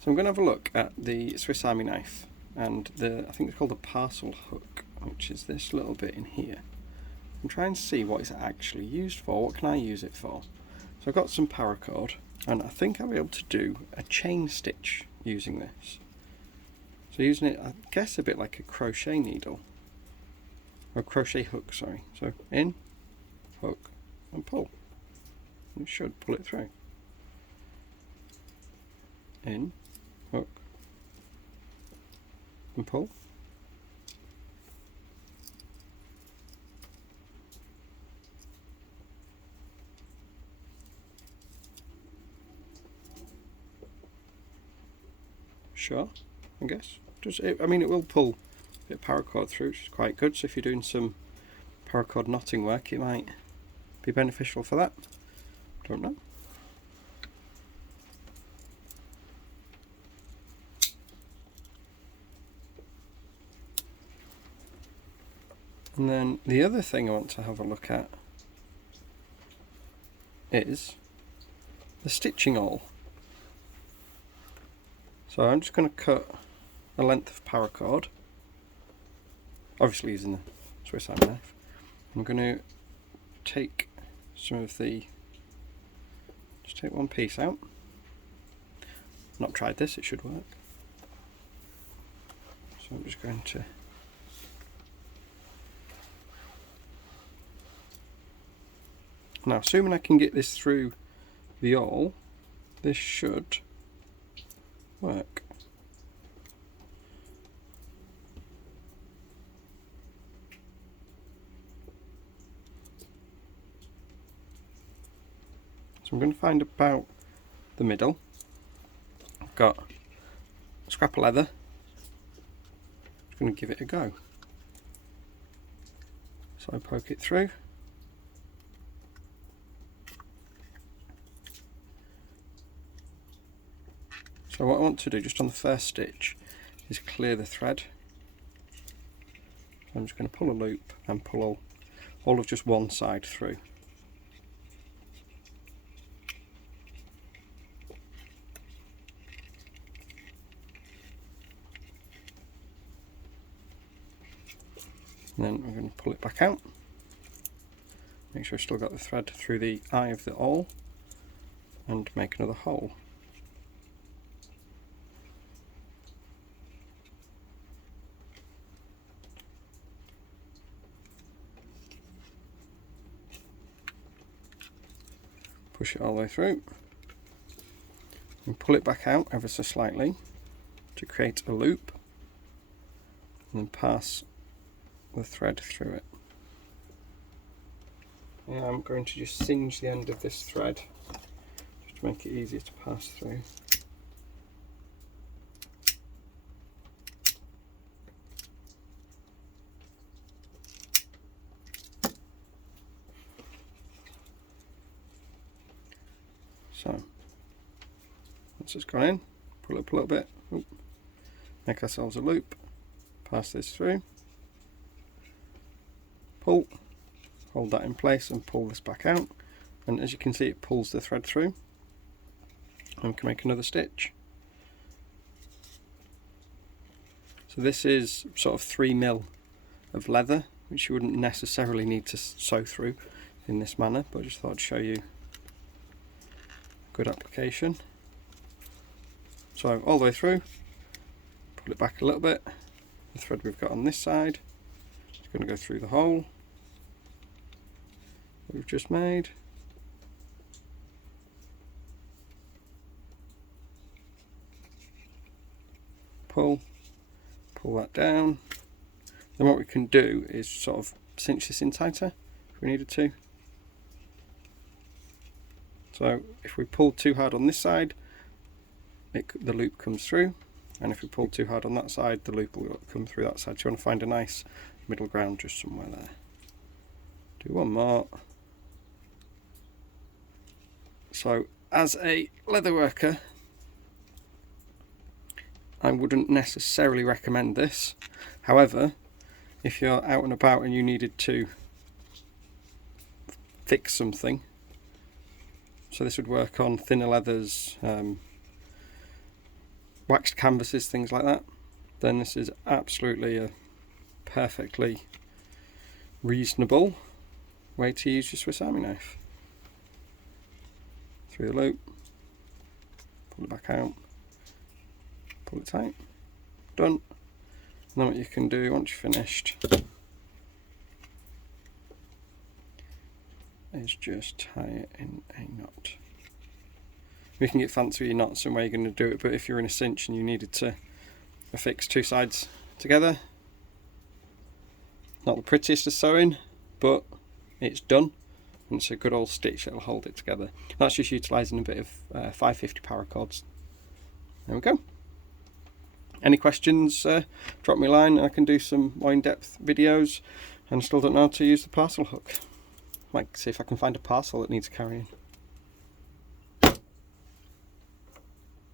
So I'm going to have a look at the Swiss Army knife and I think it's called a parcel hook, which is this little bit in here. And try and see what it's actually used for. What can I use it for? So I've got some paracord, and I think I'll be able to do a chain stitch using this. So using it, I guess, a bit like a crochet needle, or a crochet hook, sorry. So in, hook, and pull. You should pull it through. In, hook, and pull. Sure, I guess. I mean, it will pull a bit of paracord through, which is quite good. So if you're doing some paracord knotting work, it might be beneficial for that. Don't know. And then the other thing I want to have a look at is the stitching awl. So I'm just going to cut a length of paracord, obviously using the Swiss Army knife. I'm going to take some of the, just take one piece out. Not tried this, it should work. So I'm just going to now, assuming I can get this through the awl, this should work. So I'm going to find about the middle. I've got a scrap of leather. I'm just going to give it a go. So I poke it through. So what I want to do just on the first stitch is clear the thread. So I'm just going to pull a loop and pull all of just one side through. And then I'm going to pull it back out. Make sure I've still got the thread through the eye of the awl and make another hole. Push it all the way through and pull it back out ever so slightly to create a loop, and then pass the thread through it. Now I'm going to just singe the end of this thread just to make it easier to pass through. So once it's gone in, pull it up a little bit, make ourselves a loop, pass this through, pull, hold that in place and pull this back out, and as you can see it pulls the thread through, and we can make another stitch. So this is sort of 3mm of leather, which you wouldn't necessarily need to sew through in this manner, but I just thought I'd show you good application. So all the way through, pull it back a little bit, the thread we've got on this side is going to go through the hole that we've just made. Pull that down. Then what we can do is sort of cinch this in tighter if we needed to. So if we pull too hard on this side, the loop comes through, and if we pull too hard on that side, the loop will come through that side. So you want to find a nice middle ground just somewhere there. Do one more. So as a leather worker, I wouldn't necessarily recommend this. However, if you're out and about and you needed to fix something, so this would work on thinner leathers, waxed canvases, things like that, then this is absolutely a perfectly reasonable way to use your Swiss Army knife. Through the loop, pull it back out, pull it tight, done. And then what you can do once you're finished is just tie it in a knot. You can get fancy with your knots and where you're going to do it, but if you're in a cinch and you needed to affix two sides together, not the prettiest of sewing, but it's done, and it's a good old stitch that'll hold it together. That's just utilising a bit of 550 paracords. There we go. Any questions, drop me a line. I can do some more in-depth videos, and still don't know how to use the parcel hook. Might see if I can find a parcel that needs carrying.